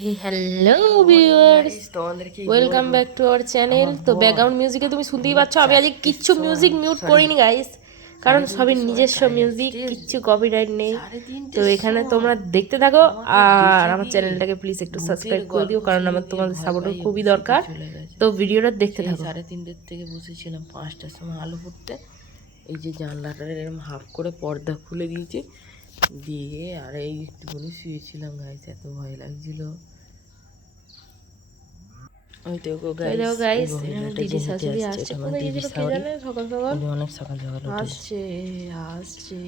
Hello viewers welcome back to our channel তো background মিউজিকে তুমি শুনতেই পাচ্ছ আমি আজকে কিচ্ছু মিউজিক মিউট করিনি গাইস কারণ সবই নিজস্ব মিউজিক কিচ্ছু কপিরাইট নেই। তো এখানে তোমরা দেখতে থাকো আর আমার চ্যানেলটাকে প্লিজ একটু সাবস্ক্রাইব করে দিও কারণ আমার তোমাদের সাপোর্টও খুবই দরকার। তো ভিডিওটা দেখতে থাকো। সাড়ে তিনটের থেকে বসেছিলাম পাঁচটার সময় আলো পড়তে এই যে জানলাটার এরকম হাফ করে পর্দা খুলে দিয়েছি। দিয়ে আর এই একটুখানি শুয়েছিলাম গাইস এত ভয় লাগছিল। অনেক সকাল সকাল আসছে আসছে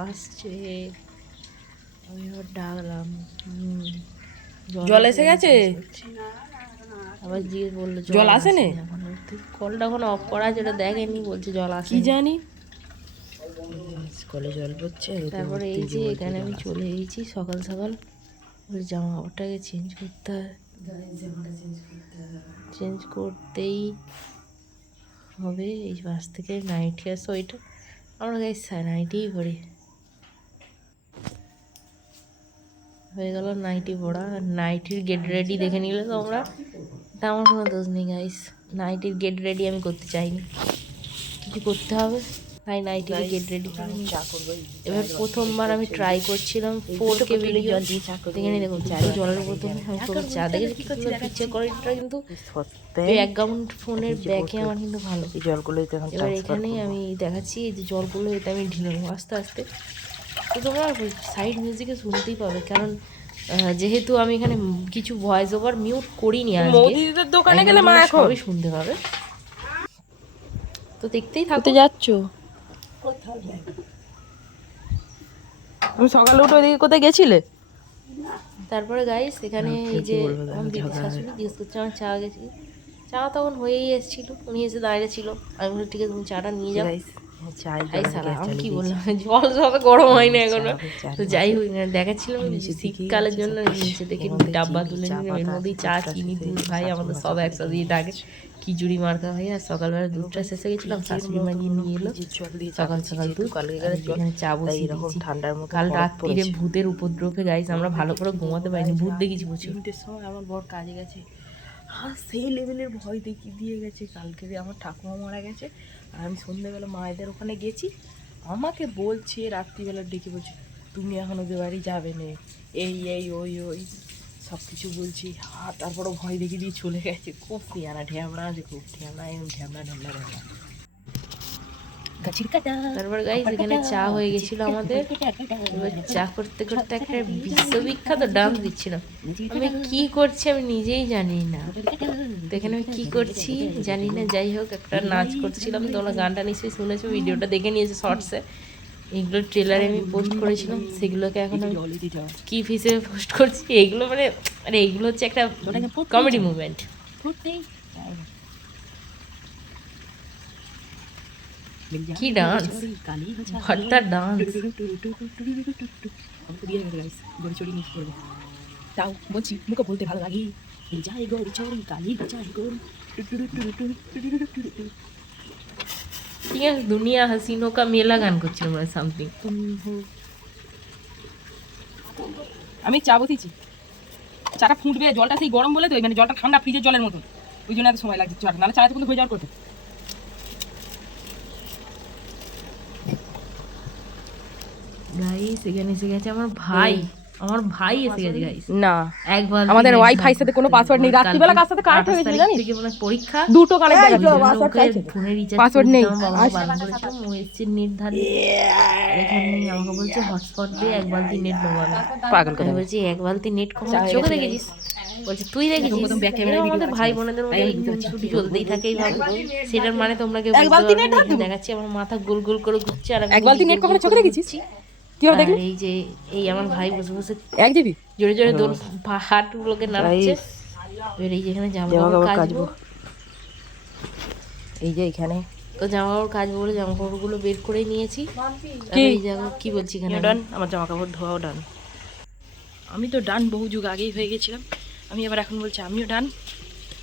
আসছে। আমি আবার ডাকলাম জল এসে গেছে? আবার জিজ্ঞেস বলল জল? এখনও তুই কলটা এখন অফ করা ওটা দেখেনি বলছে জল আসে কি জানি? কলে জল পড়ছে তারপরে এই যে এখানে আমি চলে এসেছি সকাল সকাল। ওই জামা কাপড়টাকে চেঞ্জ করতে হয়। চেঞ্জ করতেই হবে, এই বাস থেকে নাইটি আসো ওইটা আমরা গাই নাইটিই পরি হয়ে গেল নাইটি পড়া নাইটির গেট রেডি দেখে নিলে তা আমার কোনো দোষ নেই গাইস নাইটির গেট রেডি আমি করতে চাইনি। কিছু করতে হবে। তাই নাইটির গেট রেডি করে নিই। চা করব এবার প্রথমবার আমি ট্রাই করছিলাম ফোর কে ভিডিও জল দিয়ে চা করব দেখে দেখুন চারি জলের বোতলে। আমি তোমার চা দেখেছি কি করে পিকচার কোয়ালিটিটা কিন্তু সত্যি। ব্যাকগ্রাউন্ড ফোনের ব্যাকে আমার কিন্তু ভালো। এই জলগুলোই তো এখন এবার এখানেই আমি দেখাচ্ছি এই যে জলগুলো এতে আমি ঢেলে নেব আস্তে আস্তে। তো তোমরা সাইড মিউজিকে শুনতেই পাবে কারণ যেহেতু আমি এখানে কিছু ভয়েস ওভার মিউট করিনি আজকে দোকানে গেলে মা এখন। সবই শুনতে পাবে। তো দেখতেই থাকো। কোথায় যাচ্ছ? তুমি সকালে উঠে ওইদিকে কোথায় গেছিলে? তারপরে গাইস এখানে এই যে শাশুড়ি জিজ্ঞেস করছে আমার চা গেছি? চা তখন হয়েই এসেছিল। উনি এসে দাঁড়িয়ে ছিল। আমি বলি ঠিক আছে তুমি চাটা নিয়ে যাও। Guys, চাই আই সালা আমি কি বললাম? জল সবে গরম হয়নি এখনও। তো যাই হোক দেখাচ্ছিলাম শীতকালের জন্য নিচে দেখি ডাব্বা তুলে নিয়ে এর চা চিনি দুধ ভাই আমাদের সব একসাথে ডাকে খিচুড়ি মার্কা ভাই আর সকালবেলা দুধটা শেষে গেছিলাম শাশুড়ি মা গিয়ে নিয়ে এলো। সকাল সকাল দুধ এখানে চা এরকম ঠান্ডার মতো কাল রাত্রিরে ভূতের উপদ্রবে গাইস আমরা ভালো করে ঘুমাতে পারিনি ভূত দেখেছি প্রচুর। তিনটের সময় আমার বড় কাজে গেছে। হ্যাঁ সেই লেভেলের ভয় দেখিয়ে দিয়ে গেছে কালকে। আমার ঠাকুমা মারা গেছে আর আমি সন্ধ্যেবেলা মায়েদের ওখানে গেছি, আমাকে বলছে রাত্রিবেলা ডেকে বলছে, তুমি এখন ওদের বাড়ি যাবে না। এই এই, ওই ওই। সব কিছু বলছি আর তারপরও ভয় দেখে দিয়ে চলে গেছে। খুব ঠেয়ানা ঢ্যামড়া আছে, খুব ঠ্যামড়া ঢ্যামড়া ঢ্যামড়া ঢ্যামড়া গাছের কাটা তারপর গাইস এখানে চা হয়ে গেছিল আমাদের। চা করতে করতে একটা বিশ্ববিখ্যাত ডান্স দিচ্ছিলাম আমি কি করছি আমি নিজেই জানি না। তো এখানে আমি কি করছি জানি না যাই হোক একটা নাচ করছিলাম। তোমরা গানটা নিশ্চয়ই শুনেছো ভিডিওটা দেখে নিয়েছো শর্টসে এগুলো ট্রেলারে আমি পোস্ট করেছিলাম সেগুলোকে এখন আমি কি হিসেবে পোস্ট করছি এগুলো মানে আরে এগুলো হচ্ছে একটা কমেডি মুভমেন্ট কি ডান্স ভর্তার ডান্স তাও বলছি মুখে বলতে ভালো লাগে যাই গো চড়ি কালি যাই গো ঠিক আছে দুনিয়া হাসিনো কা মেলা গান করছিল মানে সামথিং আমি চা বসিয়েছি চাটা ফুটবে জলটা সেই গরম বলে তো মানে জলটা ঠান্ডা ফ্রিজের জলের মতো ওই জন্য এত সময় লাগছে চাটা নাহলে চাটা কিন্তু হয়ে যাওয়ার কথা গাইস এখানে এসে গেছে আমার ভাই। আমার ভাই এসে গেছে গাইস না। একবার আমাদের ওয়াইফাই সাথে কোনো পাসওয়ার্ড নেই। রাত্রিবেলা কার সাথে কানেক্ট হয়ে গেছিল জানিস? থেকে মানে পরীক্ষা। দুটো কানেক্ট দেখা ফোনে রিচার্জ Password নেই। ধারে এখানে আমাকে বলছে হটস্পট দিয়ে এক বালতি নেট নেব আমি পাগল বলছি এক বালতি নেট কখন চোখে দেখেছিস? বলছে তুই দেখেছিস? আমাদের ভাই বোনেদের মধ্যে ছুটি চলতেই থাকে এইভাবে সেটার মানে তোমরা কেউ? দেখাচ্ছি আমার মাথা গোল গোল করে ঘুরছে আর এক বালতি নেট কখনো চোখে দেখেছিস। কি হবে দেখলি? এই যে এই আমার ভাই বসে বসে এক জিবি জোরে জোরে দোল হাটগুলোকে নাড়াচ্ছে এবার এই যেখানে জামা জামা কাপড় কাপড় কাচবো। কাচবো। এই যে এখানে। তো জামা কাপড় কাচবো বলে জামা কাপড়গুলো বের করে নিয়েছি। কি? এই জায়গা কি বলছি এখানে? ডান আমার জামা কাপড় ধোয়াও ডান আমি তো ডান বহু যুগ আগেই হয়ে গেছিলাম। আমি আবার এখন বলছি আমিও ডান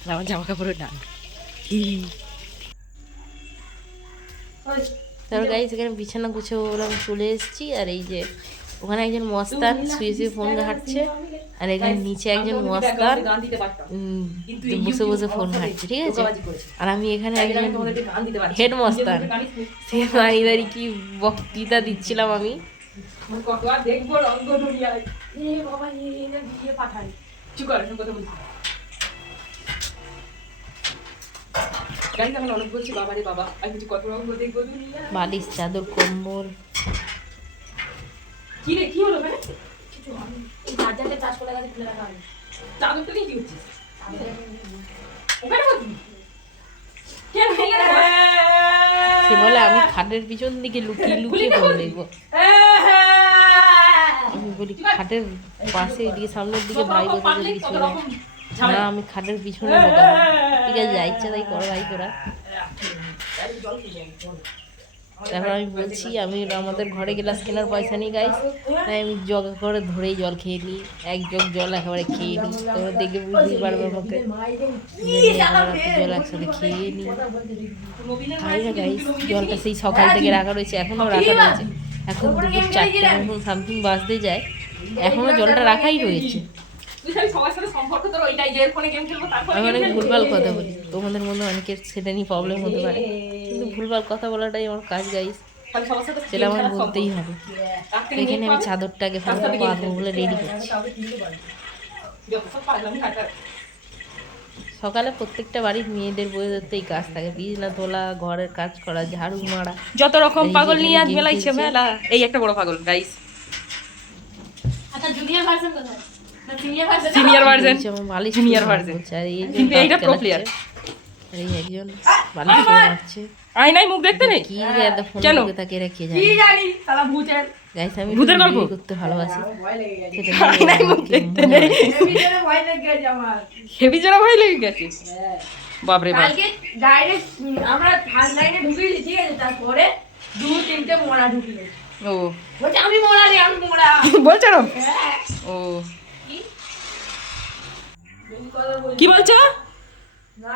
আর আমার জামা কাপড়ও ডান তারপর গাড়ি সেখানে বিছানা গুছে আমি চলে এসেছি। আর এই যে ওখানে একজন মস্তান শুয়ে শুয়ে ফোন ঘাটছে। আর এখানে নিচে একজন মস্তান বসে বসে ফোন ঘাটছে ঠিক আছে? আর আমি এখানে একজন। হেড মস্তান। সে দাঁড়িয়ে দাঁড়িয়ে কি বক্তৃতা দিচ্ছিলাম আমি। দেখব রঙ্গ দুনিয়ায়। এ বাবা, এ, এ, অনেক বলছি বাবা কত। বালিশ চাদর কম্বল। কি রে কি হলো ভাই কিছু চার্জারটা চার্জ করে গেছে খুলে রাখা হয়নি। চাদরটা নিয়ে কি ওখানে বসবি? কেন সে বলে আমি খাটের পিছন দিকে লুকিয়ে লুকিয়ে ফোন দেখব আমি বলি খাটের পাশে এদিকে সামনের দিকে ভাই না আমি খাটের পিছনে ঢোকাবো আছে যা ইচ্ছা তাই কর ভাই তোরা তারপর আমি বলছি আমি আমাদের ঘরে গ্লাস কেনার পয়সা নেই গাইস তাই আমি জগ করে ধরেই জল খেয়ে নিই এক জগ জল একেবারে খেয়ে নিই। তোমরা দেখে বুঝতেই পারবে আমাকে। জল একসাথে খেয়ে নিই। খাই না গাইস জলটা সেই সকাল থেকে রাখা রয়েছে এখনও রাখা রয়েছে। এখন দুপুর চারটে এখন সামথিং বাজতে যায়। এখনও জলটা রাখাই রয়েছে। আমি অনেক ভুলভাল কথা বলি। তোমাদের মধ্যে অনেকের সেটা নিয়ে প্রবলেম হতে পারে। কিন্তু ভুলভাল কথা বলাটাই আমার কাজ গাইস খালি সবার সাথে সেটা আমার বলতেই হবে। এখানে আমি চাদরটাকে পাবো বলে রেডি করছি। সকালে প্রত্যেকটা বাড়ির মেয়েদের বইয়েদের তো এই কাজ থাকে। বিছনা তোলা ঘরের কাজ করা ঝাড়ু মারা। যত রকম পাগল নিয়ে আজ game মেলা। এই একটা বড় পাগল গাইস আচ্ছা জুনিয়র ভার্সন কোথায়? সিনিয়র ভার্সন সিনিয়র ভার্সন আমার কিন্তু এইটা এই একজন বালিশ মারছে আয়নায় মুখ দেখতে নেই? কি এত ফোন কেন? দিকে তাকে রেখে যায় কি জানি? সালা ভূতের। গাইস আমি ভূতের গল্প? করতে ভালোবাসি। আয়নায় মুখ দেখতে নেই। হেভি জোড়া ভয় লেগে গেছে বাপরে বাপ। কালকে ডাইরেক্ট আমরা থার্ড লাইনে ঢুকিয়েছি ঠিক আছে? তারপরে দু তিনটে মোড়া ঢুকিয়ে ও। বলছে আমি মোড়া রে আমি মোড়া বলছো না? হ্যাঁ। ও কি বলছো? না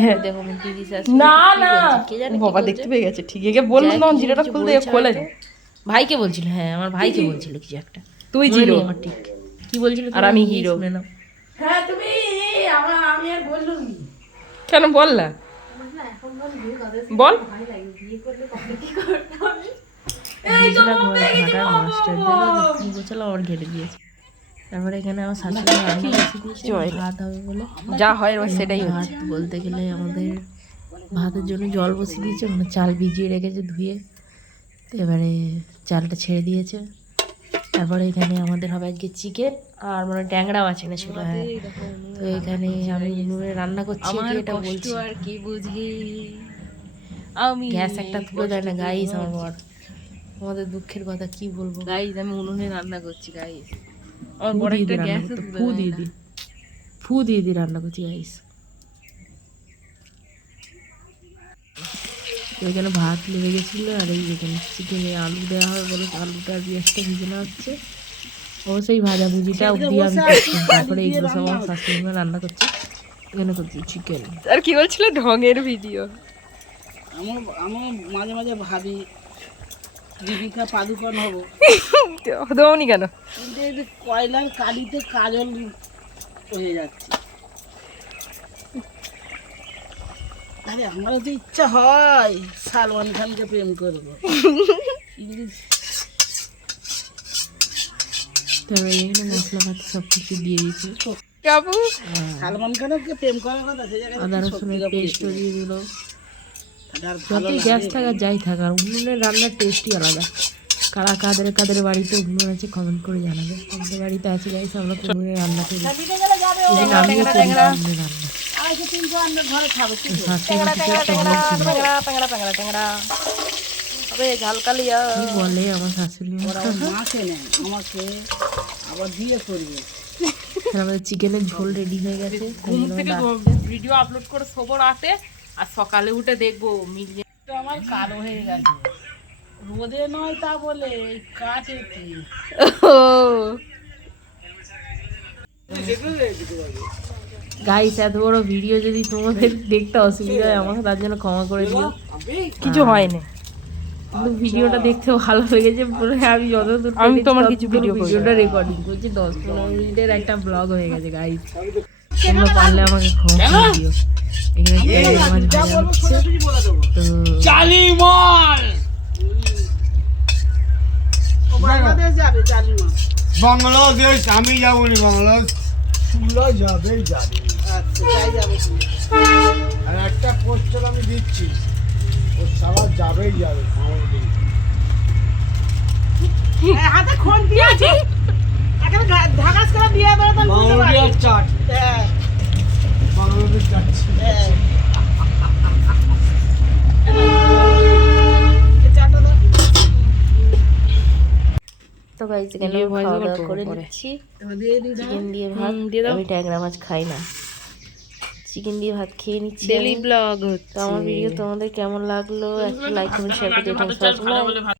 হ্যাঁ না না। কে বাবা দেখতে পেয়ে গেছে ঠিক। আছে বললাম তখন জিরাটা খুলতে খোলে। ভাইকে বলছিল হ্যাঁ আমার ভাইকে বলছিল কিছু একটা। তুই জিরো। আমার ঠিক। কি বলছিল আর আমি hero। হ্যাঁ তুমি আমার আমি আর বললুম কেন বল না? না বল ঘরে মাস্টারদের গোছালো দিয়েছে তারপরে এখানে আমার শাশুড়ি রান্না বসে দিয়েছে ভাত হবে বলে। যা হয় এবার সেটাই ভাত বলতে গেলে আমাদের ভাতের জন্য জল বসিয়ে দিয়েছে মানে চাল ভিজিয়ে রেখেছে ধুয়ে। এবারে চালটা ছেড়ে দিয়েছে। তারপরে এখানে আমাদের হবে আজকে চিকেন আর মানে ট্যাংরা মাছ এনেছিল হ্যাঁ। তো এখানে আমি উনুনে রান্না করছি এটা বলছি। আর কি বুঝি। আমি গ্যাস একটা তুলে দেয় না গাইস আমার আমাদের দুঃখের কথা কি বলব? গাইস আমি উনুনে রান্না করছি গাইস ফু আমার বড় একটা গ্যাস ফু দিয়ে দিই ফু দিয়ে দিয়ে রান্না করছি গাইস এখানে ভাত লেগে গেছিল আর এই এখানে চিকেনে আলু দেওয়া হবে বলে আলুটা আর পেঁয়াজটা ভিজে নেওয়া হচ্ছে। অবশ্যই ভাজা ভুজিটা অবধি আমি করছি। তারপরে এইগুলো সব আমার শাশুড়ি মা রান্না করছে এখানে করছি চিকেন আর কি বলছিল? ঢঙের ভিডিও আমার আমার মাঝে মাঝে ভাবি দীপিকা পাদুকন হব। দৌনি কেন? কয়লার কালিতে কাজল হয়ে যাচ্ছে। আরে আমারও তো ইচ্ছা হয় সালমান খানকে প্রেম করব। মশলাপাতি সব কিছু দিয়ে দিয়েছি। সালমান খানকে প্রেম করার কথা? সে জায়গায় আদা রসুনের দিয়ে দিল। যতই গ্যাস থাকা যাই থাক আর উনুনের রান্নার টেস্টই আলাদা। কারা কাদের কাদের বাড়িতে উনুন আছে কমেন্ট করে জানাবে। আমাদের বাড়িতে আছে গাইস আমরা উনুনে রান্না করি। আমিও উনুনে রান্না। বলে আমার শাশুড়ি আমাকে আবার দিয়ে করবে আমাদের চিকেনের ঝোল রেডি হয়ে গেছে। ঘুম থেকে ভিডিও আপলোড করে শোবো রাতে আর সকালে উঠে দেখব মিলিয়ে তো আমার কালো হয়ে গেছে। রোদে নয় তা বলে এই কাঠেতে গাইস এত বড় ভিডিও যদি তোমাদের দেখতে অসুবিধা হয় আমাকে তার জন্য ক্ষমা করে দিও। কিছু হয়নি। কিন্তু ভিডিওটা দেখতে ভালো লেগেছে বলে আমি যতদূর আমি তোমার কিছু করে ভিডিওটা রেকর্ডিং করছি। দশ পনেরো মিনিটের একটা ব্লগ হয়ে গেছে তোমরা পারলে আমাকে খবর দিও। বাংলাদেশ আমি যাব নি বাংলাদেশ। তুলা যাবে যাবে আচ্ছা যাবে। আর একটা পোস্টার আমি দিচ্ছি। ও সারা যাবেই যাবে হাতে খোন দিয়ে আছে? এখানে ঢাকাস করে দিয়ে বেরোতে বুঝতে পারি বাংলাদেশ চাট। হ্যাঁ। বাংলাদেশ যাচ্ছি। হ্যাঁ এই চাটা দাও। তো গাইজ এখানে খাওয়া দাওয়া করে নিচ্ছি। এবার দিয়ে দিই দাও। চিকেন দিয়ে ভাত। আমি ট্যাংরা মাছ খাই না। চিকেন দিয়ে ভাত খেয়ে নিচ্ছি ডেলি ব্লগ তো আমার ভিডিও তোমাদের কেমন লাগল? একটা লাইক কমেন্ট শেয়ার করে দিও